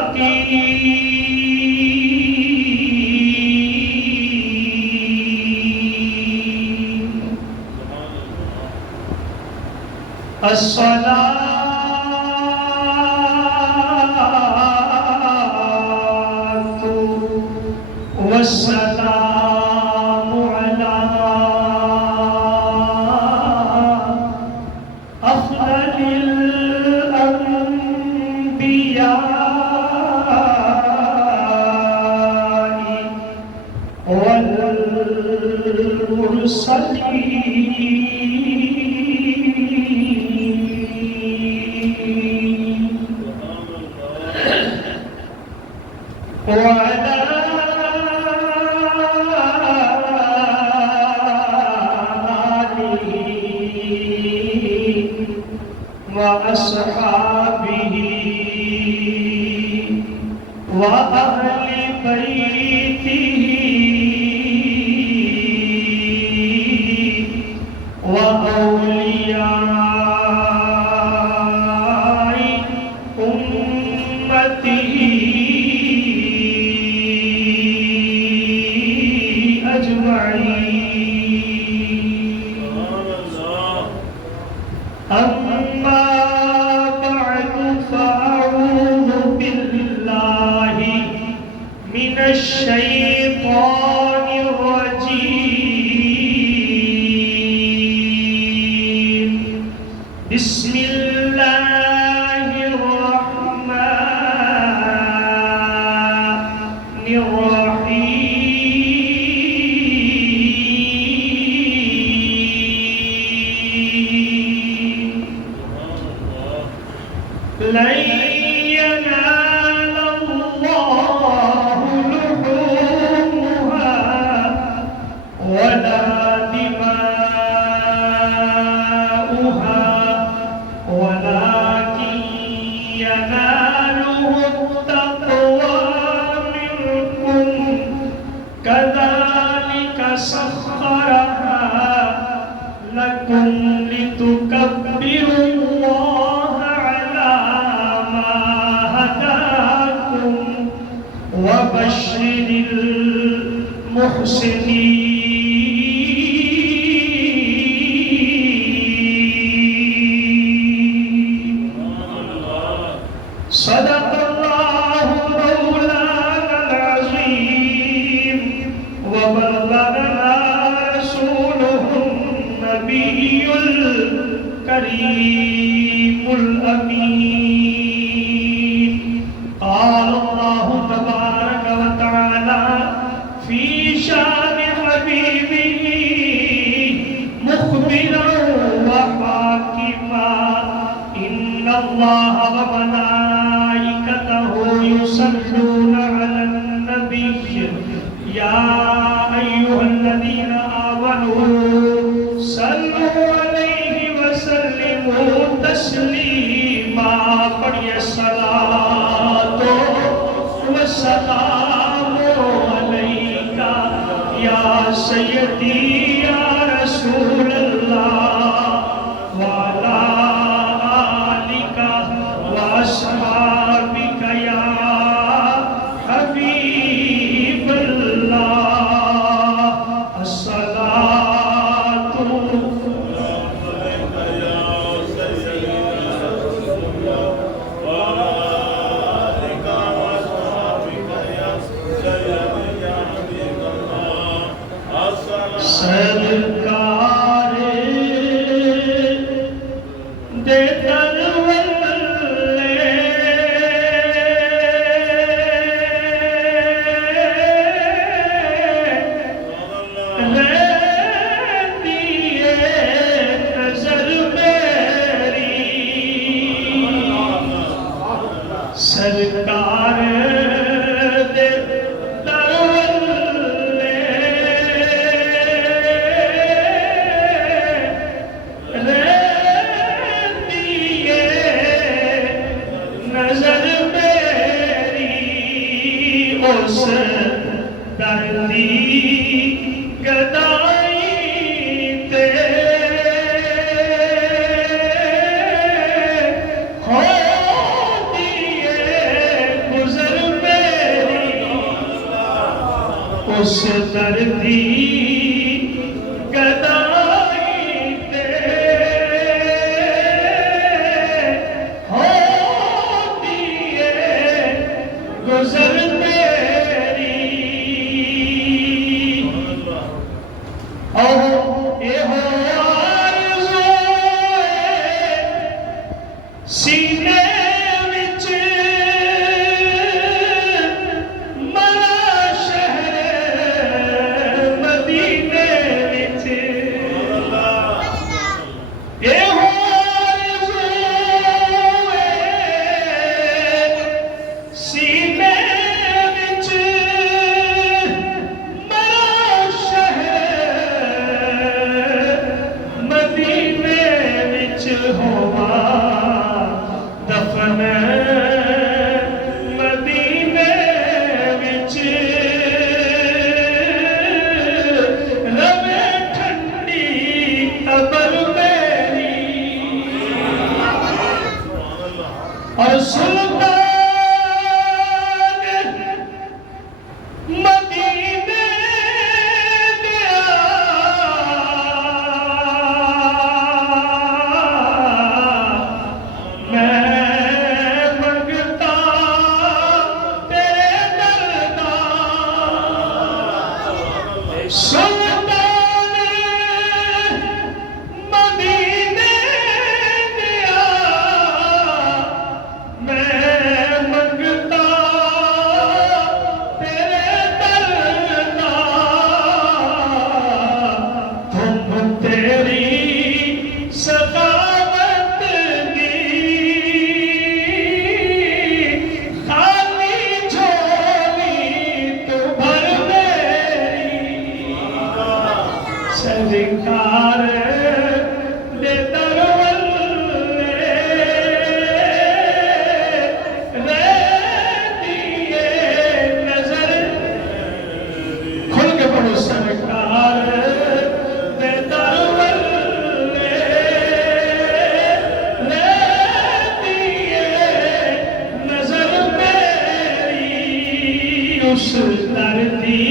المتقين الصلاة والسلام على أفضل الأنبياء والمرسلين وعلى آله وأصحابه وأهل بيته وأولياء أمته أجمعين. أما بعد فأعوذ بالله من الشيطان الرجيم. بسم الله الرحمن الرحيم. لن ينال الله لحومها ولا دماؤها ولكن يناله التقوى منكم. كذلك سخرها لكم لتكبروا الله على ما هداكم وبشر المحسنين. صدق الله مولانا العظيم وبلغنا رسوله النبي الكريم الأمين. قال الله تبارك وتعالى في شان حبيبه مخبرا وحاكما: إن الله وملائكته يصلون على النبي يا أيها الذين آمنوا صلوا عليه وسلموا تسليما. پڑھیے الصلاة والسلام عليك يا سيدي يا رسول الله وعلى آلك وأصحابك يا حبيب الله. الصلاة سرکار دے درولے رہتی ہے نظر میری. سرکار دے دردی گدائی تے ہو دیئے گزر اس دردی گدائی تے ہوتی ہے گزر تیری اے ہو آرزو سینے وچ مرا شہر مدینے وچ اے ہو آرزو سینے وچ مرا شہر مدینے وچ ہوا دفن مدینے وچ روے ٹھنڈی قبر میری اور سلطان مدینے دیا میں منگتا تیرے دردا سلطان مدینے دیا میں منگتا تیرے دردا تم تیری سخاوت دی خالی جھولی تو بھر میری سرکار دے درولے رہتی ہے نظر کھل کے پڑھو سرکار دے درولے رہتی ہے نظر میری اس دردی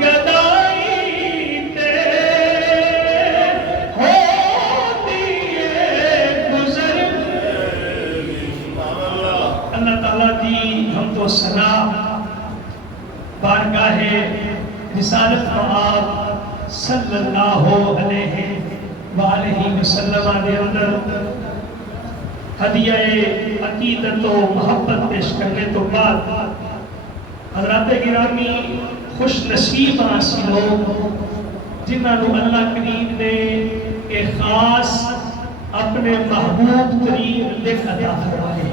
گدائی تے ہوتی ہے گزر اللہ تعالیٰ دی ہم تو ثنا بارگاہ رسالت مآب صلی اللہ علیہ وآلہ وسلم دے اندر ہدیہ عقیدت و محبت پیش کرنے تو بعد حضرات گرامی خوش نصیب آسی لوگ جنہاں نو اللہ کریم نے ایک خاص اپنے محبوب ترین لکھ عطا فرمائے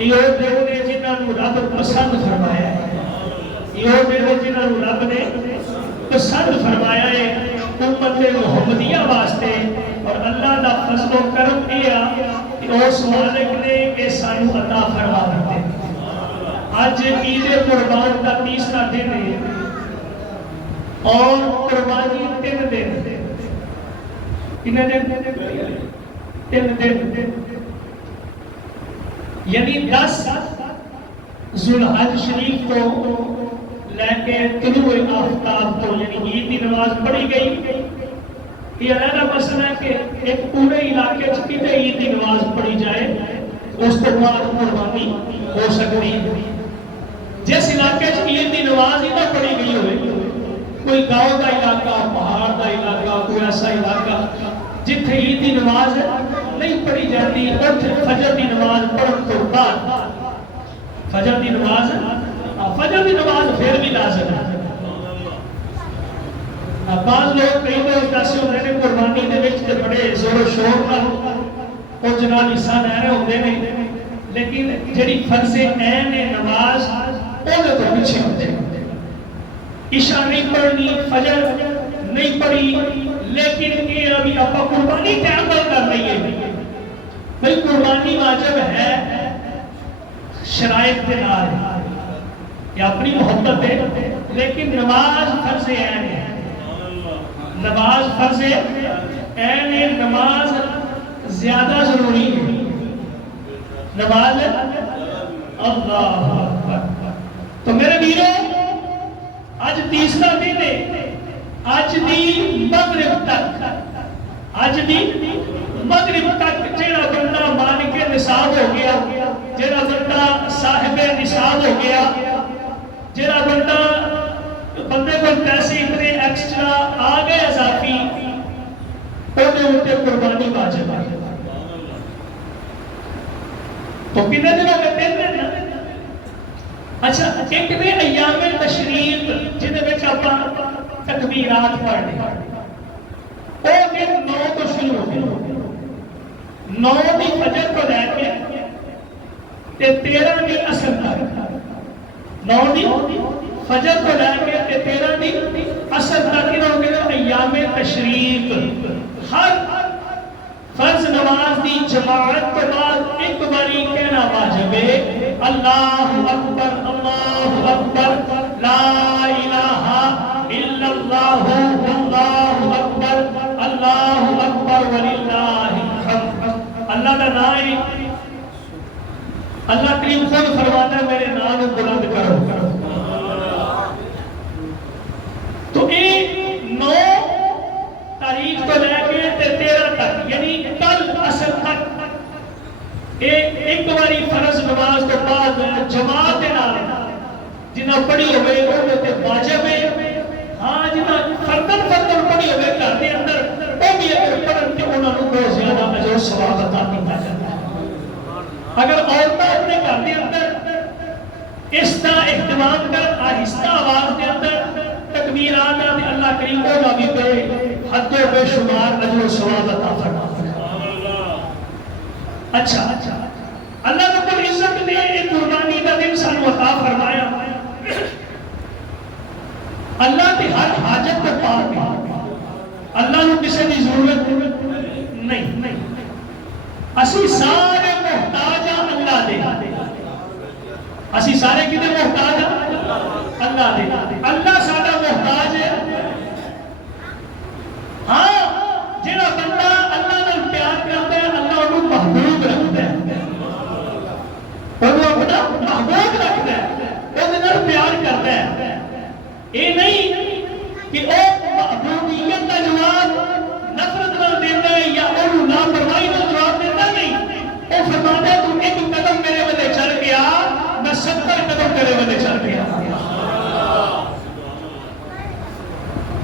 یہ دیو نے جنہاں نو رب پسند فرمایا ہے یہ دیو جنہاں نو رب نے پسند فرمایا ہے امت محمدیہ واسطے اور اللہ دا فضل و کرم کیا کہ اس مالک نے یہ سانو عطا فرما دیتے آج عید قربان کا تیسرا دن ہے اور قربانی 3 دن کتنے دن 3 دن یعنی 10 ذوالحج شریف کو لے کے طلوع آفتاب کو یعنی عید کی نماز پڑھی گئی یہ علیحدہ مسئلہ ہے کہ ایک پورے علاقے کتنے عید کی نماز پڑھی جائے اس کے بعد قربانی ہو سکتی ہے جس علاقے عید کی نماز ہی نہ پڑھی گئی ہوئے کوئی گاؤں کا علاقہ پہاڑ کا علاقہ کوئی ایسا علاقہ جتنے عید کی نماز نہیں پڑھی جاتی اور فجر کی نماز پڑھن تو بعد فجر کی نماز پھر بھی لازم ہے بعض لوگ کئی لوگ ایسے ہوتے ہیں قربانی دے وچ تے بڑے زور و شور نال او جناب حصہ لے رہے ہوتے ہیں لیکن جڑی فرض عین نماز وہ تو پیچھے ہوتے ہیں عشاء نہیں پڑھنی فجر نہیں پڑھی لیکن یہ ابھی اپا قربانی پہ عمل کر رہی ہے بھئی قربانی واجب ہے شرائط کے نال یا اپنی محبت ہے لیکن نماز فرض عین ہے نماز فرض عین ہے نماز زیادہ ضروری ہے نماز اللہ اکبر تو میرے ویرو اج تیسرا دن ہے، اج دی مغرب تک، اج دی مغرب تک جڑا بندہ مان کے نصاب ہو گیا، جڑا بندہ صاحب نصاب ہو گیا، جڑا بندے کو پیسے اتنے ایکسٹرا آ گئے اضافی، انہیں اوپر قربانی واجب ہے۔ تو کتنے دن ہو گئے؟ 3 دن۔ اچھا ایک نے ایام تشریق جنہیں میں چاہتا تکبیرات پڑھنے، وہ دن 9 کو شروع ہو گئے، 9 دی فجر کو لے کے 13 دی عصر تک، 9 دی فجر کو لے کے 13 دی عصر تک انہوں نے ایام تشریق، ہر فرض نماز دی جماعت کے بعد ایک باری کہنا واجب ہے، اللہ اکبر اللہ اکبر لا الہ الا اللہ اللہ اکبر وللہ الحمد۔ اللہ کا نام ہے، اللہ کریم خود فرماتا ہے میرے نام بلند کرو۔ تو یہ 9 تاریخ کو لے کے 13 تک، یعنی کل عصر تک ایک باری فرض نماز کے بعد جماعت نال جنہ پڑھی ہوئے وہ تے واجب ہے، ہاں جنہ فردن پڑھی ہوئے گھر کے اندر وہ بھی اگر پڑھن کے انہوں نے بہت زیادہ اجر و ثواب عطا کیتا جاتا ہے۔ اگر عورتیں اپنے گھر کے اندر اس کا اہتمام کر آہستہ آواز کے اندر تکبیرات دے، اللہ کریم کو بھی بے حد و بے شمار اجر و ثواب عطا فرماتا ہے۔ اچھا اللہ رب العزت نے ایک قربانی کا دن سانو عطا فرمایا، اللہ کی ہر حاجت کو پاک ہے، اللہ کو کسی کی ضرورت نہیں، اسی سارے محتاج ہیں اللہ دے، اسی سارے کدے محتاج ہیں اللہ دے، اللہ سارا محتاج ہے۔ ہاں جڑا بندہ اللہ نال پیار کرتا ہے اللہ انہوں محبوب رکھتا ہے، انہوں اپنا محبوب رکھتا ہے، انہوں نال پیار کرتا ہے۔ یہ نہیں کہ وہ محبوبیت کا جواب نفرت نال دیتا ہے یا انہوں لاپرواہی نال جواب دیتا نہیں، وہ فرماتا ہے تو ایک قدم میرے والے چل گیا میں 70 قدم تیرے والے چل گیا۔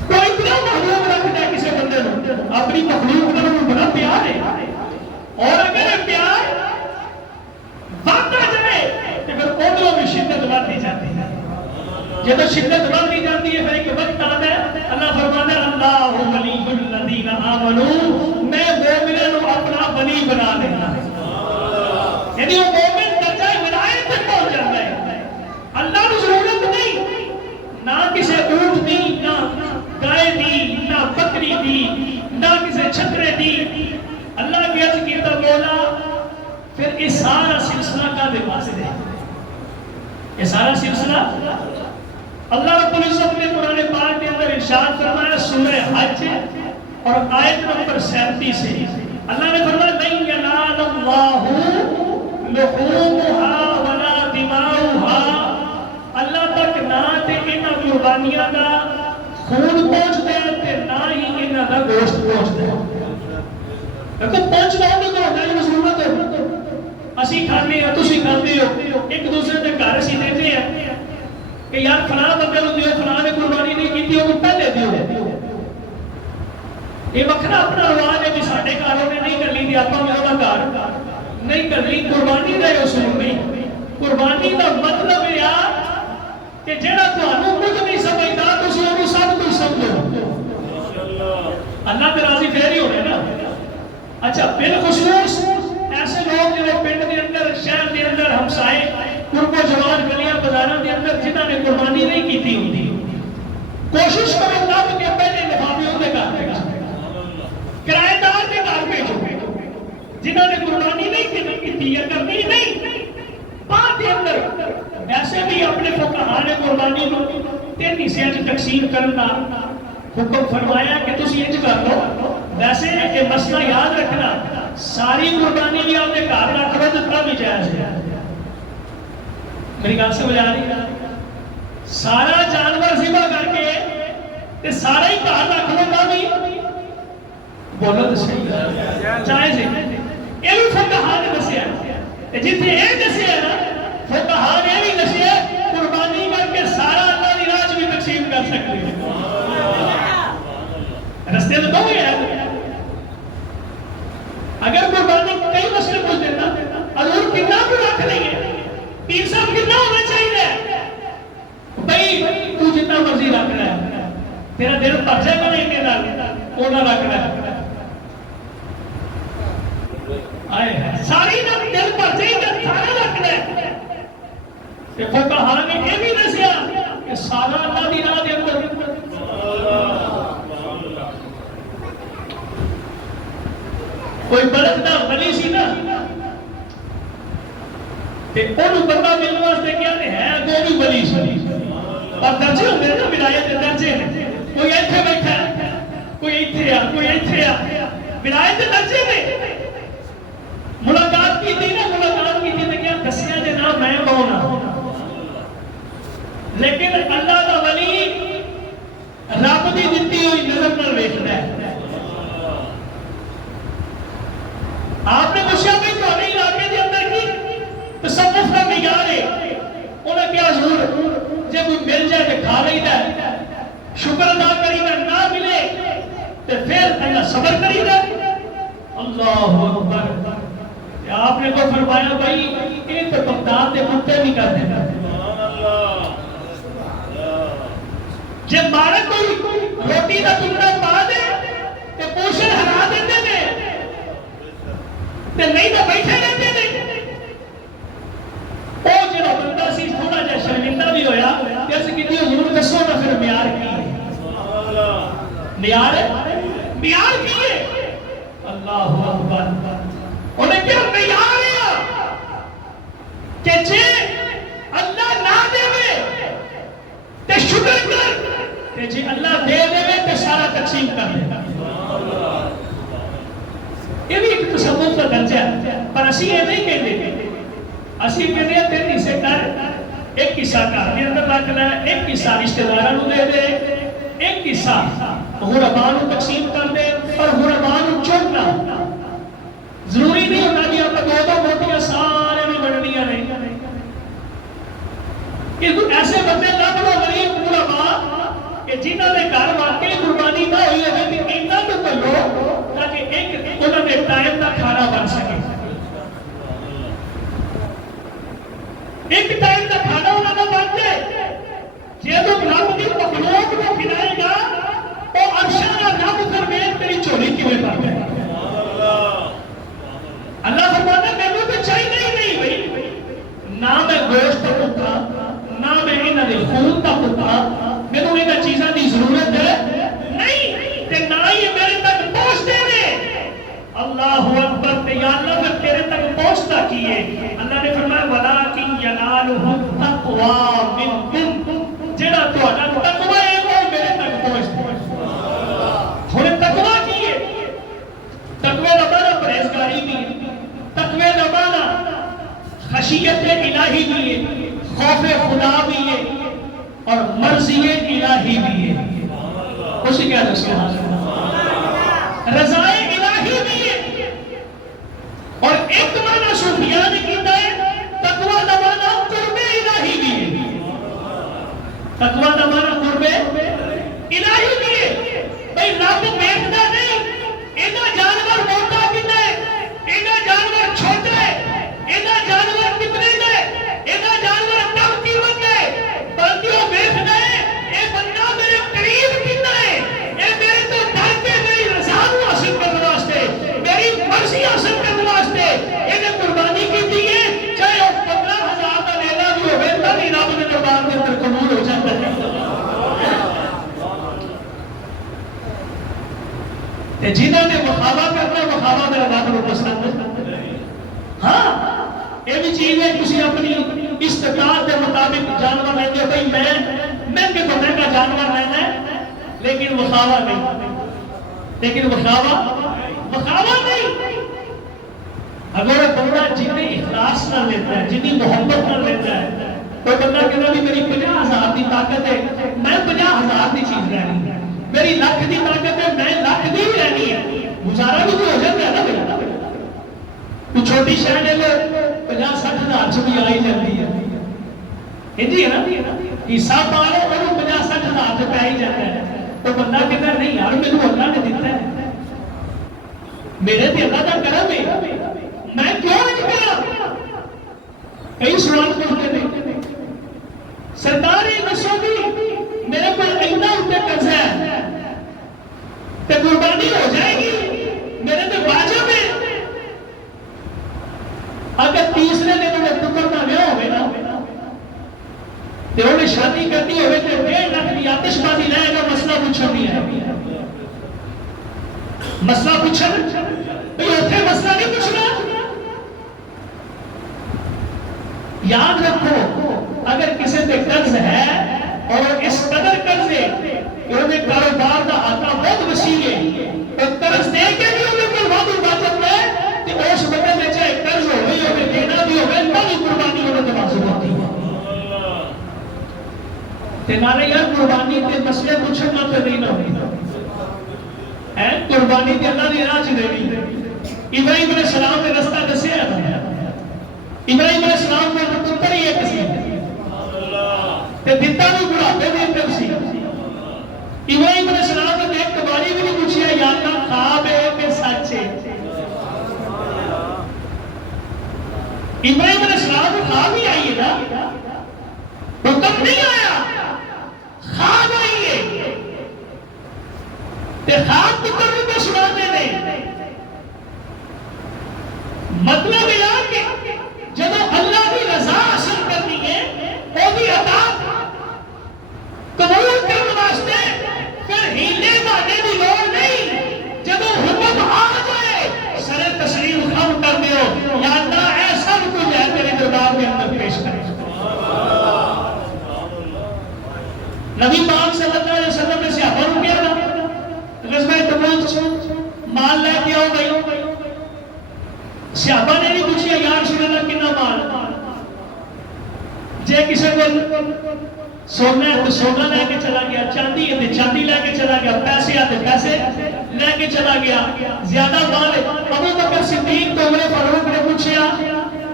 تو اتنا محبوب رکھتا ہے کسی بندے کو، اپنی مخلوق کا بڑا پیار ہے، اور اگر یہ پیار بڑھتا جائے تو پھر ادھروں بھی شدت بڑھتی جاتی ہے۔ جب شدت بڑھتی جاتی ہے پھر ایک وقت آتا ہے اللہ فرماتا ہے اللہ ولی الذین آمنوا، میں مومنوں کو اپنا ولی بنا دینا ہے، یعنی وہ مومن درجہ ولایت تک پہنچ جاتا ہے، اللہ کو ضرورت نہیں نہ کسی اونٹ دی، نہ گائے دی، نہ بکری دی، نہ کسی چھترے دی۔ اللہ کی عرض کیتا مولا پھر یہ سارا سلسلہ کا دے واسطے ہے، یہ سارا سلسلہ اللہ رب العزت نے قرآن پاک کے اندر ارشاد فرمایا سورہ حج اور آیت نمبر 37 سے اللہ نے فرمایا لن ینال اللہ لحومها ولا دماؤها، اللہ تک نہ تے انہاں قربانیاں دا خون پہنچتا ہے تے نہ ہی انہاں دا گوشت پہنچتا ہے۔ لیکن پہنچنا ہوگا تو ہوتا ہے ضرورت ہے، اسی کھانے ہیں تسی کھاتے ہو، ایک دوسرے کے گھر اسی دیتے ہیں کہ یار فلاں بندے کو دیو، فلاں نے قربانی نہیں کی تھی وہ پہلے دیو۔ یہ وکھرا اپنا رواج ہے کہ ساڈے گھروں نے نہیں کرلی تھی، آپ میرا گھر نہیں کرلی۔ قربانی کا اصول نہیں، قربانی کا مطلب ہے کہ جہاں تمہیں کچھ نہیں سمجھتا تسی انہوں سب کچھ سمجھو، اللہ کے راضی پھر ہی ہونے نا۔ اچھا بالخصوص ایسے لوگ جو پنڈ کے اندر، شہر کے اندر، ہمسائے قرب و جوان گلیاں بازاروں کے اندر جنہوں نے قربانی نہیں کی ہوتی، کوشش کرو تب کہ پہلے لفافیوں کے گھر پہ کرایہ دار کے گھر بھیجو، جنہوں نے قربانی نہیں کی یا کرنی نہیں، بعد کے اندر ویسے بھی اپنے فقہاء نے قربانی کو 3 حصوں میں تقسیم کرنا حکم فرمایا کہ تسی انج کر لو۔ ویسے یہ مسئلہ یاد رکھنا ساری قربانی بھی آپ نے گھر رکھ لو تو تب بھی جائز ہے، میری گل سمجھ آ رہی ہے؟ سارا جانور ذبح کر کے تے سارا ہی گھر رکھ لینا بھی بولو تو صحیح جائز ہے. یہ بھی فقہاء نے دسیا تے جتھے یہ دسیا نا فقہاء نے بھی دسیا قربانی کر کے سارا اللہ دی راہ بھی تقسیم کر سکتے ہیں. رستے تو دو ہے. اگر قربانی کئی مسئلے پوچھ دیتا حضور کتنا بھی رکھ لیں گے پیر صاحب کتنا ہونا چاہیے بھائی تو جتنا مرضی رکھ رہا ہے تیرا دل بھر جائے گا نہیں دینا وہ نہ رکھ رہا ہے ساری نہ دل بھر جائے گا سارا رکھ رہا ہے. فقہاء نے یہ بھی دسیا کہ سارا اللہ دی راہ دے اندر کوئی بلد دا ولی سی نا تے اونوں بندہ ملن واسطے کیا ہے وہ بھی ولی سی اور درجے ہوندے نا ولایت دے درجے نے. کوئی ایتھے بیٹھا ہے کوئی ایتھے آ کوئی ایتھے آ ولایت دے درجے نے. ملاقات کی تھی نا ملاقات کی تھی تے کیا دسیا جے نا میں کون ہاں لیکن اللہ دا ولی رب دی دتی ہوئی نظر نال ویکھدا ہے. آپ نے پوچھا کہ تھوڑے علاقے کے اندر کی تصوف کا معیار ہے انہیں کیا حضور جب مل جائے تو کھا لیتا ہے شکر ادا کریدا نہ ملے تو پھر اللہ صبر کریدا. اللہ اکبر. آپ نے تو فرمایا بھائی یہ تو بغداد کے کتے نہیں کر دیتا. جب مارا کوئی روٹی کا ٹکڑا پا دے تو پوشن ہرا دیتے ہیں نہیں تو بیٹھے رہتے ہیں. وہ جڑا بندہ سی تھوڑا جہا شرمندہ بھی ہویا جیسے کہ حضور دسو نا پھر معیار کی ہے. معیار کی ہے. اللہ اکبر. انہیں کیا معیار ہے کہ جے اللہ نہ دے تے شکر کر تے جے اللہ دے دے تے سارا تقسیم کر دے. یہ بھی ایک تصوف کا درجہ ہے پر اسی یہ نہیں کہتے. اسی کہتے ہیں تین حصے کر ایک حصہ گھر کے اندر رکھ لے ایک حصہ رشتہ داراں دے دے ایک حصہ غرباء نوں تقسیم کر دے اور غرباء نوں چننا ضروری نہیں ہوتا کہ آپ دو دو موٹیاں سارے میں بڑھنیاں نہیں. کہ ایسے بندے لب لو غریب غرباء کہ جنہاں دے گھر واقعی قربانی نہ ہوئی ہے کہ اتنا تو کرو تاکہ ایک انہوں نے ٹائم کا کھانا بن سکے. ایک ٹائم کا کھانا انہوں نے بن جائے. جب رب کی مخلوق کو کھلائے گا تو عرشہ رب فرمائے تیری چوری کیوں بن جائے. اللہ فرماتا ہے میں تو چاہیے ہی نہیں بھائی نہ میں گوشت کا پتھا نہ میں انہوں نے خون کا پتھا میرے انہیں چیزاں کی ضرورت ہے نہیں تے نہ ہی میرے تک پہنچتے ہیں. اللہ اکبر. تے یا اللہ پھر تیرے تک پہنچتا کی ہے. اللہ نے فرمایا وَلَٰكِنْ يَنَالُهُ التَّقْوَىٰ مِنْكُمْ. جڑا تہاڈا تقوی ہے وہ میرے تک پہنچتا. تھوڑے تقوی کی ہے. تقوی کا معنی پرہیزگاری بھی ہے. تقوی کا معنی خشیت الہی بھی ہے خوف خدا بھی ہے اور مرضی الہی بھی ہے. اسی کیا دسیا رضائے الہی بھی ہے. اور ایک معنی صوفیاء نے کیتا ہے تقوی کا معنی قرب الہی بھی ہے. تقوی کا معنی قرب الہی بھی ہے. بھئی رب دیکھتا نہیں اینا جانور موٹا کتنا ہے اینا جانور چھوٹا ہے اینا جانور کتنے ہے اینا جانور کم قیمت ہے بلکہ وہ دیکھتا ہے اے بندہ میرے قریب کتنا ہے اے میرے تو ڈر کے میری رضا کو حاصل کرنے واسطے میری مرضی حاصل کرنے واسطے انہیں قربانی کی دی ہے چاہے وہ 15,000 کا لینا بھی ہوئے تبھی رب نے دربار کے اندر قبول ہو جاتا ہے. جنہوں نے مخابہ کرنا مخابہ میرا رب کو پسند ہے. ہاں یہ بھی چیز ہے کسی اپنی استطاعت کے مطابق جانور لینے بھائی میں کہ تو مہنگا جانور لینا ہے لیکن مخابہ نہیں. لیکن مخابہ نہیں. اگر بندہ جتنی اخلاص نہ لیتا ہے جتنی محبت نہ لیتا ہے کوئی بندہ کہنا بھی میری 50,000 کی طاقت ہے، میں 50,000 کی چیز لینی ہے، میری لاکھ کی طاقت ہے، میں لاکھ کی لینی ہے، گزارا بھی تو ہو جاتا ہے نا میرا، تو چھوٹی شہر لے لو 50-60,000 سے بھی آئی جاتی ہے، جی ہے نا، حصہ پا لو وہ 50-60,000 سے پہ ہی جاتا ہے، تو بندہ کہتا ہے نہیں یار میرے اللہ نے دیتا ہے، میرے تے اللہ کا کرم ہے، میں کیوں نہیں کرا؟ کئی سوال پوچھتے ہیں سرکار دسو بھی میرے کو اتنا اتنے قرض ہے تے قربانی ہو جائے گی، میرے تے واجب ہے، اگر تیسرے دن میں پتر کا ویاہ ہوئے نا تے انہیں شادی کرنی ہوئے تے 1.5 لاکھ کی آتش بازی لائے گا، مسئلہ پوچھا نہیں ہے، مسئلہ پوچھا بھئی اتنے مسئلہ نہیں پوچھنا، یاد رکھو اگر کسی پہ قرض ہے اور اس قدر قرض ہے کہ انہیں کاروبار کا آتا بہت وسیع ہے اور قرض دے کے بھی انہیں کوئی وعدہ واجب ہے کہ اس بندے میں چاہے قرض ہو گئی ہو دینا بھی ہو گئی تب قربانی انہیں تناسب ہوتی ہے، تنارے یار قربانی کے مسئلے پوچھنا تو نہیں نہ ہوئی قربانی کے اللہ نے راج دے دی، ابراہیم علیہ السلام نے رستہ دسیا ہے، ابراہیم علیہ السلام کو پتر ہی ایک سی تے دتا بھی بڑھاپے میں ایک سی، ابراہیم علیہ السلام نے ایک کباری بھی نہیں پوچھیا یا اللہ خواب ہے کہ سچ ہے، ابراہیم علیہ السلام کو خواب ہی آئی ہے نا، حکم نہیں آیا، خواب آئی ہے تے خواب پتر بھی تو سنا دے دے، مطلب یہ کہ جب اللہ کی رضا حاصل کرنی ہے وہ بھی عطا قبول کرنے واسطے پھر ہیلے بہانے کی لوڑ نہیں، جب حکم آ جائے سر تسلیم خم کر دیو، یا اللہ ایسا بھی کچھ ہے تیرے دربار کے اندر پیش کرے، نبی پاک صلی اللہ علیہ وسلم نے صحابہ کو کیا تھا غزوہ تبوک مال لے کے آؤ بھائی، صحابہ نے نہیں پوچھا یا رسول اللہ کتنا مال، جے کسی کو سونا ہے تو سونا لے کے چلا گیا، چاندی ہے تو چاندی لے کے چلا گیا، پیسے ہے تو پیسے لے کے چلا گیا، زیادہ مال ہے، ابو بکر صدیق تو عمر فاروق نے پوچھا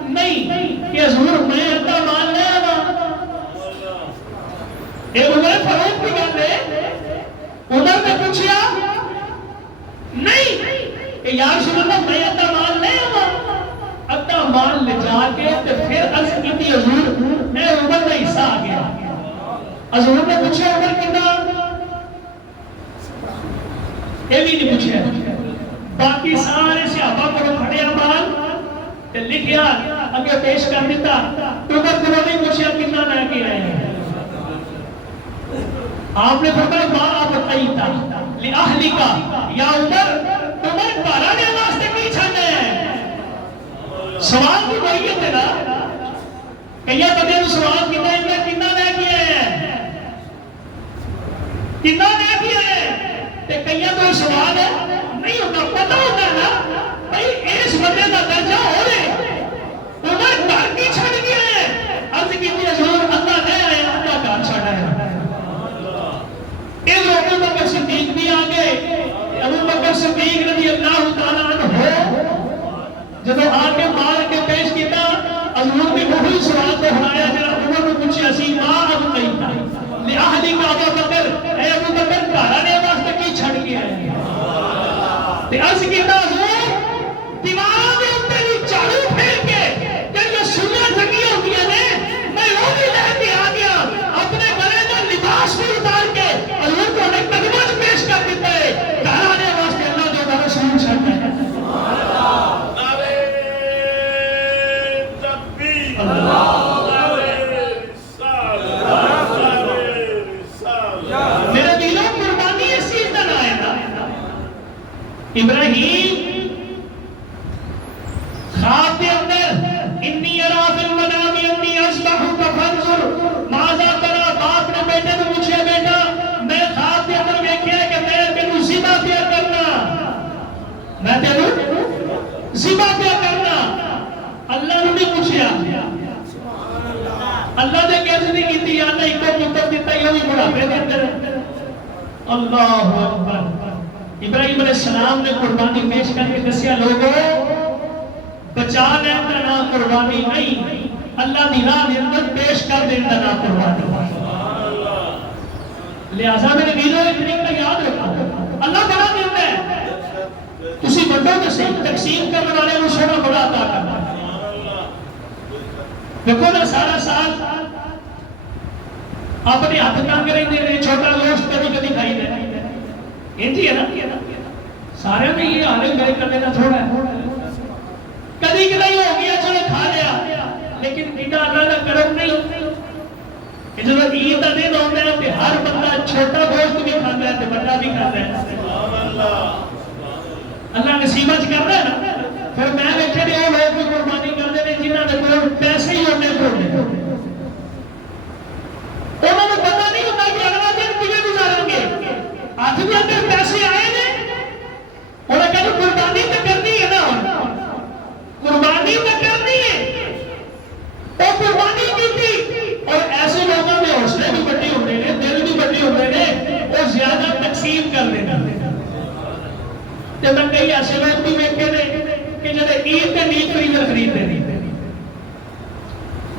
نہیں کہ حضور میں اتنا مال لے آوا، یہ عمر فاروق کی گل ہے، عمر نے پوچھا نہیں کہ یا رسول اللہ میں اتنا مال لے آوا، اتنا مال لے جا کے پھر عرض کی حضور میں عمر کا حصہ آ گیا، حضور نے پوچھا عمر کتنا، یہ بھی نہیں پوچھا، باقی سارے صحابہ کو کھڑیا مال تے لکھیا اگے پیش کر دیتا، عمر کو نہیں پوچھا کتنا لے کے آئے ہیں، آپ نے فرمایا ما ابقیتا لأہلک یا عمر، عمر بارہ نے واسطے کی چھانے ہیں، سوال کی بھائیت ہے نا، کیا بندے نے سوال کیتا ہے کتنا لے کے آئے ہیں، کتنا لے کے آئے ہیں، تے کیا کوئی سوال ہے نہیں ہوتا، پتہ ہوتا ہے نا بھائی اس بندے کا درجہ ہو رہے، عمر گھر کی چھڑ گیا ہے، عرض کی حضور اللہ لے آئے اللہ گھر چھڑا ہے، ابو بکر صدیق بھی آگے، ابو بکر صدیق رضی اللہ تعالیٰ عنہ جب آگے مال کے پیش کیتا، حضور نے وہی سوال کو ہلایا جنہا عمر نے پوچھا سی ما ابقیتا لأہلک ابو بکر، اے ابو بکر گھر نے واسطے کی چھڑ گیا ہے، تے عرض کیتا حضور دیوار کے اوپر بھی جھاڑو پھیر کے جو سنیاں جگی ہوتی ہیں میں وہ بھی لے کے آ گیا، اپنے گلے کا لباس بھی اتار کے حضور کو ایک قدمت پیش کر دیتا ہے، گھر آنے واسطے اللہ جو گھر سنوں چھڑتا ہے، میرے دلوں قربانی اس چیز کا نہ ہے نا، ابراہیم خواب کے اندر انی ارا فی المنام انی اصبحک فانظر ماذا ترى، باپ نے بیٹے کو پوچھا بیٹا میں خواب کے اندر دیکھا کہ میں تینوں ذبح پیا کرنا، میں تینوں ذبح پیا کرنا، اللہ نے بھی پوچھا اللہ نے کیسے نہیں کی اللہ ایک پتر دیتا ہے وہ بھی بڑھاپے دے اندر اللہ اکبر ابراہیم علیہ السلام نے قربانی پیش کر کے دسیا لوگوں بچا لین کا نام قربانی نہیں اللہ دی راہ دے اندر پیش کر دین کا نام قربانی لہذا میرے ویروں ایک طریقہ یاد رکھو اللہ بڑا دیتا ہے تسی بڑھو تو صحیح تقسیم کرنے والے کو سونا بڑا عطا کرنا دیکھو نا سارا سال اپنے ہاتھ تنگ رہتے ہیں چھوٹا گوشت کبھی کبھی کھائی دے انجی ہے نا سارے میں یہ حال گھر کرنے کا تھوڑا ہے کبھی کبھی ہو گیا چلو کھا لیا لیکن بیٹا اللہ کا کرم نہیں کہ جب عید کا دن ہوتا ہے تو ہر بندہ چھوٹا گوشت بھی کھاتا ہے تو بڑا بھی کھاتا ہے اللہ نصیبت کر رہا ہے نا پھر میں دیکھے نہیں وہ لوگ بھی قربانی کرتے ہیں جنہوں نے کوئی پیسے ہی ہونے کو انہوں نے پتا نہیں ہوتا کہ اگلا دن کیسے گزاریں گے ہاتھ میں اگر پیسے آئے نے انہیں کہا قربانی تو کرنی ہے نا قربانی تو کرنی ہے وہ قربانی کی تھی اور ایسے لوگوں میں حوصلے بھی بڑی ہوتے ہیں دل بھی بڑی ہوتے ہیں وہ زیادہ تقسیم کر دینا جب میں کئی ایسے لوگ بھی دیکھتے ہیں کہ جب عید کے ڈیپ فریزر خریدتے ہیں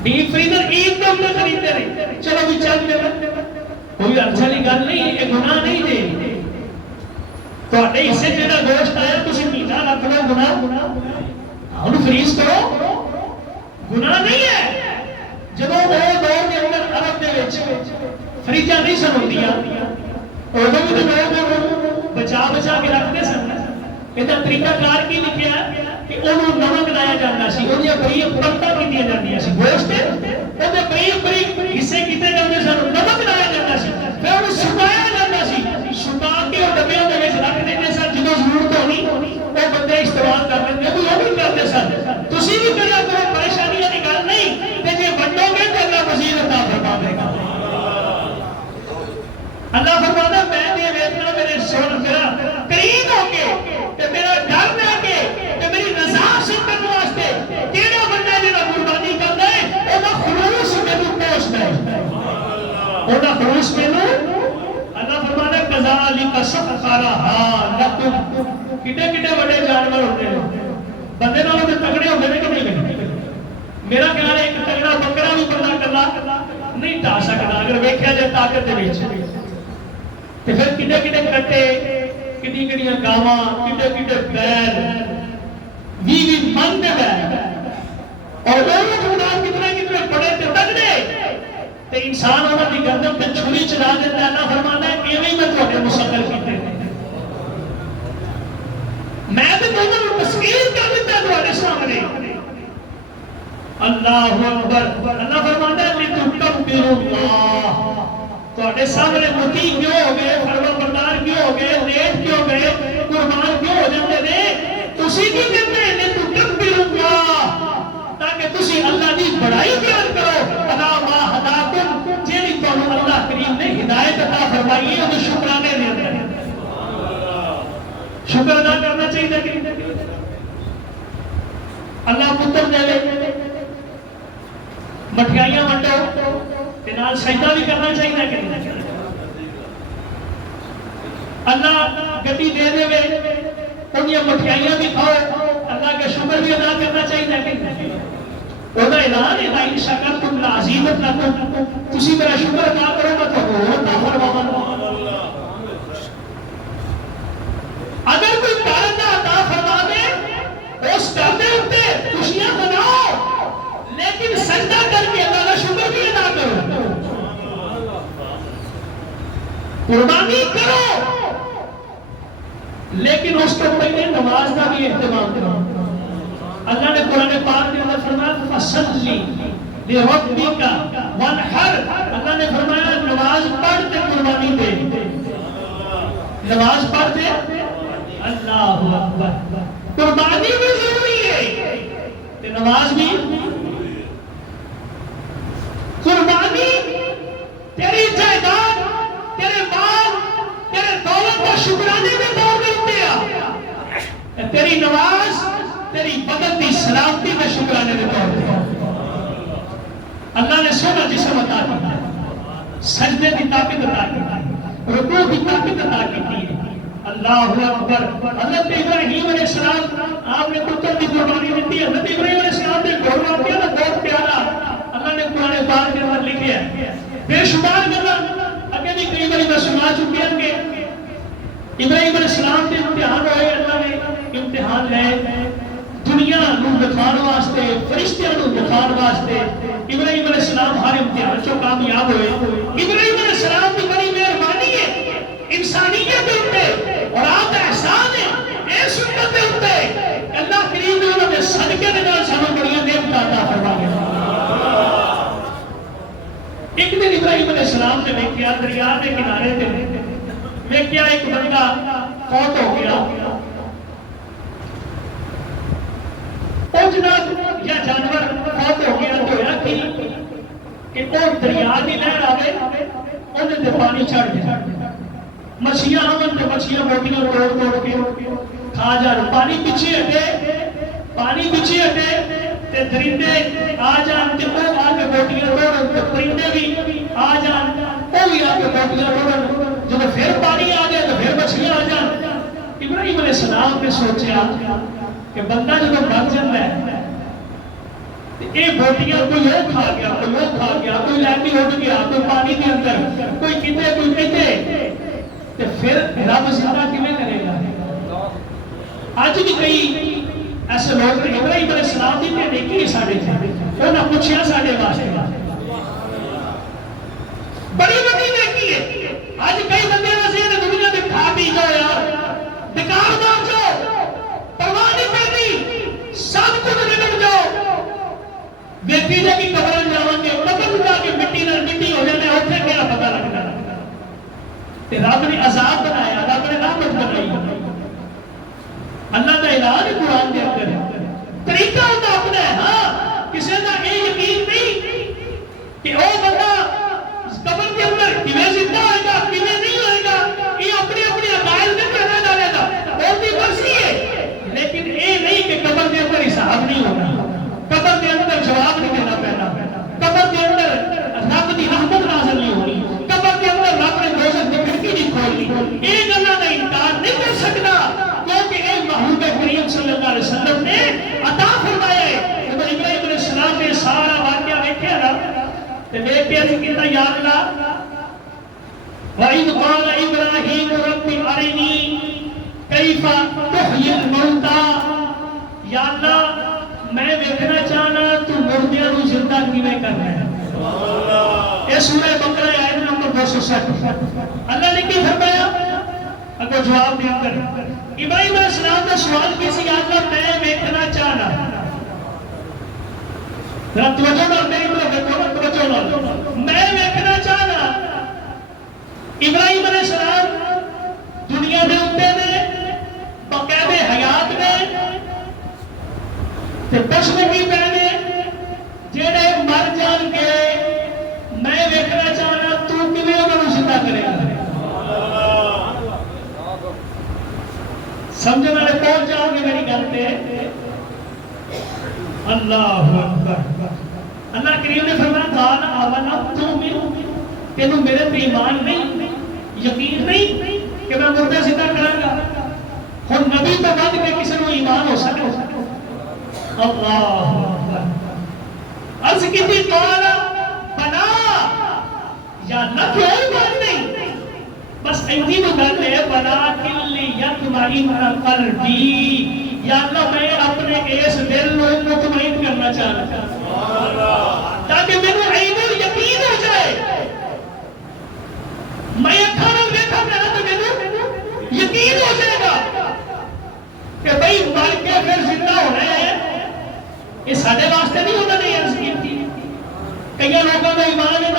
ڈیپ فریزر عید کے اندر خریدتے ہیں چلو بھی چل دے کوئی اچھا لی گل نہیں یہ گناہ نہیں دے تو اس سے جڑا گوشت آیا تسی مہینہ رکھ لو گناہ انہوں فریز کرو گناہ نہیں ہے جب وہ دور کے اندر عرب کے وچ فریجاں نہیں سن ہوندیاں اودوں بھی لوگ بچا بچا کے رکھتے سن یہ طریقہ کار کی لکھیا کہ انہوں نمک لایا جاتا سی انہوں بریک پرتاں کیتیاں جاندیاں سی گوشت اودے بریک بریک حصے کیتے جاندے سن نمک لایا جاتا سی پھر انہوں سکایا جاتا سی سکا کے وہ ڈبیاں دے وچ رکھ دیندے سن جدوں ضرورت ہونی وہ بندے استعمال کر لیندے وہ بھی کرتے سن تسی بھی کریا کرو پریشانیاں دی گل نہیں تے جے وڈو گے تے اللہ مزید عطا فرما دے گا اللہ فرماتا ہے میں نے ویکھنا میرے سن میرا قریب ہو کے تے میرا ڈر لے کے تے میری رضا حاصل کرنے واسطے کیڑا بندہ جڑا قربانی کردا ہے اودا خلوص مینوں پوچھدا ہے اودا خلوص مینوں اللہ فرماتا ہے کذالک سخرھا لکم کڈے کڈے بڑے جانور ہوندے ہیں بندے نال تے تگڑے ہوندے نے کہ نہیں میرا خیال ہے ایک تگڑا بکرا بھی بندہ کلا نہیں ڈا سکدا اگر ویکھیا جائے طاقت دے وچ تے پھر کڈے کڈے کٹے کڈی کڈیاں گاواں کڈے کڈے بیل 20 من دے بیل اور وہ خدان کتنے کتنے بڑے تے تگڑے تے انسان انہاں دی گردن تے چھری چلا دیندا ہے اللہ فرماتا ہے ایویں میں تواڈے مسخر کیتے میں تے تانوں تسخیر کر دتا تواڈے سامنے اللہ اکبر اللہ فرماتا ہے لتکبروا اللہ تواڈے سامنے مطیع کیوں ہو گئے فرما بردار کیوں ہو گئے نیک کیوں گئے قربان کیوں ہو جاندے نے تسی کی کہتے ہیں لتکبروا اللہ تاکہ تسی اللہ دی بڑائی بیان کرو الا ما ہداکم جیڑی تانوں اللہ کریم نے ہدایت عطا فرمائی ہے تو شکرانے دے اندر شکر ادا کرنا چاہیے کہ اللہ پتر دے لے مٹھائیاں ونڈو تے نال سجدہ بھی کرنا چاہیے کہ نہیں اللہ گڈی دے دے گے انہاں مٹھائیاں بھی کھاؤ اللہ کا شکر بھی ادا کرنا چاہیے کہ نہیں وہ اعلان ہے لئن شکرتم لازیدنکم تسی میرا شکر ادا کرو گے تو اور عطا فرماواں اگر کوئی کار عطا فرما دے اس کار دے اوپر خوشیاں مناؤ لیکن سجدہ کر کے اللہ کا شکر بھی ادا کرو قربانی کرو لیکن اس کو پہلے نماز کا بھی اہتمام کرو اللہ نے قرآن پاک کے اندر فرمایا فصلی لربک وانحر اللہ نے فرمایا نماز پڑھ تے قربانی دے نماز پڑھ تے اللہ اکبر قربانی بھی ضروری ہے تے نماز بھی قربانی تیری جائیداد تیرے مال تیرے دولت کا شکرانے میں طور ملتے ہیں تیری نماز تیری بدن کی سلامتی میں شکرانے میں طور ملتے ہیں اللہ نے سونا جسم عطا کیا، سجدے کی طاقت عطا کی، رکوع کی طاقت عطا کی. اللہ اکبر. حضرت ابراہیم علیہ السلام آپ نے پتر کی قربانی دیتی. حضرت ابراہیم علیہ السلام نے گھوڑا کیا نا بہت پیارا. اللہ نے قرآن پاک کے اندر لکھا ہے بے شمار گلا اگے بھی کئی بار میں سنا چکے ہیں کہ ابراہیم علیہ السلام کے امتحان ہوئے. اللہ نے امتحان لے دنیا نو دکھان واسطے، فرشتیاں نو دکھان واسطے. ابراہیم علیہ السلام ہر امتحان چوں کامیاب ہوئے. ابراہیم علیہ السلام کی بڑی مہربانی ہے انسانیت کے اوپر اور آپ کا احسان ہے اس امت کے اوپر. اللہ کریم نے انہوں نے صدقے کے نال سانوں بڑی نعمت عطا فرمائی. ایک دن ابراہیم علیہ السلام نے دیکھا دریا کے کنارے تے دیکھا ایک بندہ فوت ہو گیا. وہ جناب یا جانور فوت ہو گیا تو ہویا کہ وہ دریا کی لہر آئے انہیں تے پانی چڑھ گیا. مچھلیاں آن تو مچھلیاں بوٹیاں توڑ توڑ کے کھا جان. پانی پیچھے ہٹے تے درندے آ جان تے وہ آ کے بوٹیاں توڑن تے پرندے بھی آ جان وہ بھی آ کے بوٹیاں توڑن. جب پھر پانی آ گیا تو پھر مچھلیاں آ جان. ابراہیم علیہ السلام نے سوچا کہ بندہ جب مر جاتا ہے یہ بوٹیاں کوئی وہ کھا گیا کوئی وہ کھا گیا کوئی لینڈی اٹھ گیا کوئی پانی کے اندر کوئی کتے کوئی کتے تو پھر رب زندہ کیویں کرے گا. اج بھی کئی ایسے لوگ ابراہیم علیہ السلام کی تے دیکھی ساڈے تے انہاں پوچھیا ساڈے واسطے بڑی بڑی دیکھی ہے. اج کئی بندے واسطے دنیا میں کھا پی جاؤ یار بیکار مار جاؤ پرواہ نہیں کرنی سب کچھ نکل جاؤ. بیٹی نے بھی قبر جاؤں گے قبر جا کے مٹی نال مٹی ہو جانے اوتھے کیا پتہ لگنا. رب نے عذاب بنایا رب نے رحمت بنائی. اللہ کا اعلان ہے قرآن کے اندر طریقہ ہوتا اپنا ہے. ہاں کسی کا یہ یقین نہیں کہ وہ بندہ قبر کے اندر کیویں زندہ ہوئے گا کیویں نہیں ہوئے گا. یہ اپنی اپنی عقائد میں کہنا ڈالے گا بہت ہی مرضی ہے. لیکن یہ نہیں کہ قبر کے اندر حساب نہیں ہونا، قبر کے اندر جواب نہیں دینا پہنا، قبر کے اندر رب کی رحمت نازل نہیں ہونی، قبر کے اندر رب نے دوزخ کی کھڑکی نہیں کھولنی. یہ گلاں کا انکار نہیں کر سکتا کیونکہ اے محبوب کریم صلی اللہ علیہ وسلم نے عطا فرمایا ہے. جب ابراہیم علیہ السلام نے سارا واقعہ دیکھا نا تے دیکھ کے اسی کہتا یا اللہ وَإِذْ قَالَ إِبْرَاهِيمُ رَبِّ أَرِنِي كَيْفَ تُحْيِي الْمَوْتَى. یا اللہ میں دیکھنا چاہنا تو مردیاں نو زندہ کیویں کرنا ہے. یہ سورہ بقرہ آیت نمبر 260. اللہ نے کی فرمایا اگر جواب دیا کر ابراہیم علیہ السلام نے سوال کی سی اللہ میں دیکھنا چاہنا توجہ نال میری طرف دیکھو توجہ نال میں دیکھنا چاہنا. ابراہیم علیہ السلام دنیا دے اوپر نے باقاعدہ حیات نے تے بشر کی پہنے جڑے مر جان کے میں دیکھنا چاہنا تو کیویں انہاں نوں زندہ کرے گا. سمجھنے والے پہنچ جاؤ گے میری گل پہ. اللہ اکبر. اللہ کریم نے فرمایا قال آمنا تؤمن تینوں میرے پہ ایمان نہیں یقین نہیں کہ میں مردہ زندہ کراں گا. ہن نبی تو بعد کے کسی کو ایمان ہو سکے. اللہ اکبر. عرض کیتی قال بنا یا نہ کیوں ایمان نہیں بس ایسی تو گل ہے بنا کلی یطمئن قلبی. یا اللہ میں اپنے اس دل کو مطمئن کرنا چاہتا ہوں تاکہ میرے عین یقین ہو جائے. میں اکھاں نال دیکھاں گا تو میرے یقین ہو جائے گا کہ بھائی مر کے پھر زندہ ہونا ہے. یہ سارے واسطے نہیں ہونا نہیں عرض کی. کئی لوگوں کا ایمان ہے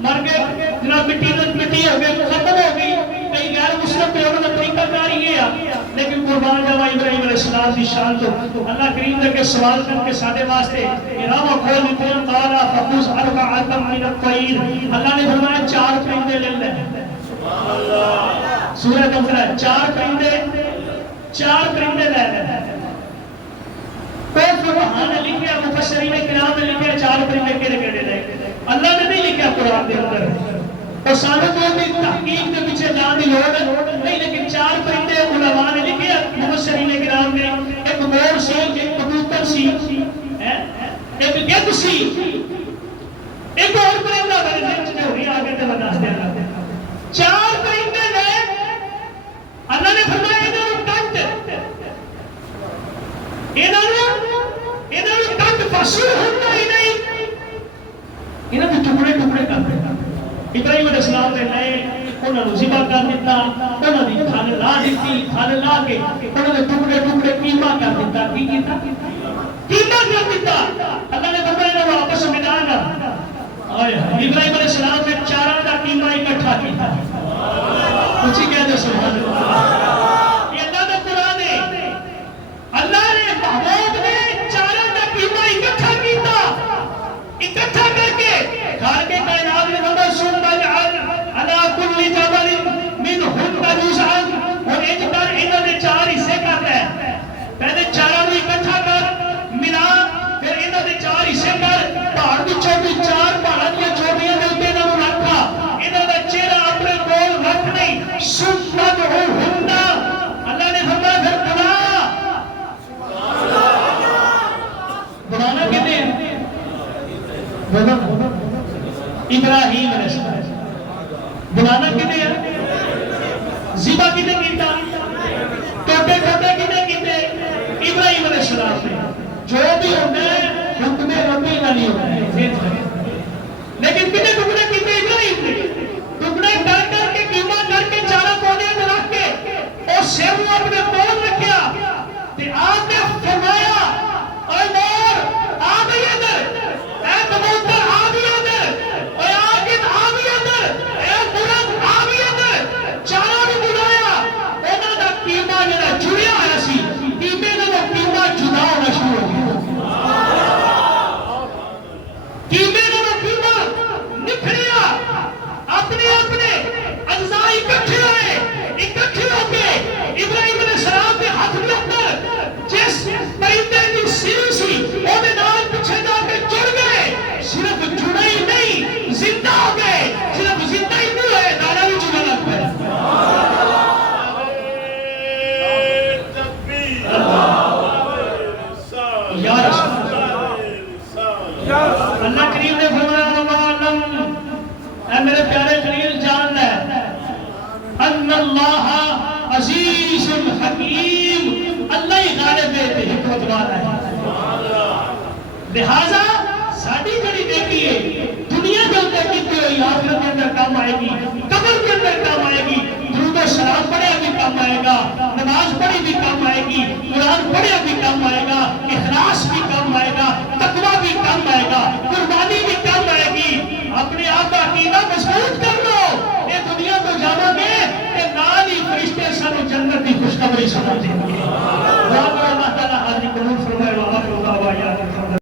مر گئے جناب مٹی ہو گئی ختم ہو گئی. کئی غیر مسلم پہ انہوں نے طریقہ کار یہ ہے لیکن قربان جاوا ابراہیم علیہ السلام کی شان تو اللہ کریم نے کے سوال کر کے سارے واسطے راہ کھول دیتے ہیں. قال فخذ اربعة من الطير. اللہ نے فرمایا 4 پرندے لے لے. سبحان اللہ. سورہ بقرہ 4 پرندے لے لے. پھر سبحان لکھا مفسرین کرام نے لکھا 4 چار پرندے کہڑے کہڑے نے اللہ نے نہیں لکھا قرآن کے اندر اور سانو کو بھی تحقیق کے پیچھے جان کی لوڑ نہیں لیکن چار پرندے علماء نے لکھے مفسرین کرام نے ایک مور سی ایک کبوتر سی ایک گدھ سی ایک اور پرندہ میرے ذہن میں ہوئی آگے تے بتا دیا چار پرندے نے اللہ نے فرمایا انہاں نوں کٹ فصل ہوتا ہی نہیں انہاں دے ٹکڑے ٹکڑے کر دے ابراہیم علیہ السلام نے لائے انہاں نوں ذبح کر دیتا انہاں دی کھال لا دیتی کھال لا کے انہاں دے ٹکڑے ٹکڑے قیمہ کر دیتا کی کیتا قیمہ کر دیتا اللہ نے فرمایا انہاں نوں آپس میں ملانا ابراہیم علیہ السلام نے چاراں دا قیمہ اکٹھا کیتا کچھ ہی کہہ دے سبحان اللہ یہ اللہ دا قرآن ہے اللہ نے محبوب نے چاراں دا قیمہ اکٹھا کیتا اکٹھا کر کے کائنات نے فرمایا ثم اجعل على كل جبل منهن جزءا اور ایک کر انہاں نے چار حصے کر لے پہلے چاراں نوں اکٹھا کر ملا پھر انہاں دے چار حصے کر پہاڑ وچوں بھی چار پہاڑاں دی چوٹیاں دے اوپر انہاں نوں رکھا انہاں دا چہرہ اپنے کول رکھ نہیں ثم ادعوهن اللہ نے فرمایا پھر بنانا کتنے ابراہیم علیہ السلام بنانا کتنے ہیں ذبح کتنے کیتا ٹوٹے ٹوٹے کتنے کیتے ابراہیم علیہ السلام نے جو بھی ہوتا ہے حکم ربی کا نہیں ہوتا ہے لیکن کتنے ٹکڑے کیتے ابراہیم نے ٹکڑے کر کر کے قیمہ کر کے چاروں کونے میں رکھ کے اور سیب اپنے کول رکھیا تے آپ نے فرمایا اے نور آ گئی ادھر اے کبوتر آ گئی ادھر اے آگن آ گئی ادھر اے مرغ آ گئی ادھر چاروں نے بلایا انہاں دا قیمہ جڑا جڑیا ہوا سی قیمے دا قیمہ جدا ہونا شروع ہو گیا قیمے دا قیمہ نکھریا اپنے اپنے اجزاء اکٹھے ہوئے اکٹھے ہو کے ابراہیم علیہ السلام کے ہاتھ کے اندر جس پرندے کی سیر سی وہ نال پیچھے جا کے جڑ گئے صرف جڑے ہی نہیں زندہ ہو گئے صرف زندہ ہی نہیں ہوئے دانا بھی جڑنے لگ پائے یا رسول اللہ کریم نے فرمایا وَعَلَمْ اے میرے پیارے خلیل جان لے ان اللہ عزیز حکیم اللہ ہی غالب ہے حکمت والا ہے لہذا ساڑھی جڑی دیکھی ہے دنیا کے اندر کتنے ہوئی آخرت کے اندر کام آئے گی قبر کے اندر کام آئے گی درود و سلام پڑھیا بھی کام آئے گا نماز پڑھی بھی کام آئے گی قرآن پڑھیا بھی کام آئے گا اخلاص بھی کام آئے گا تقویٰ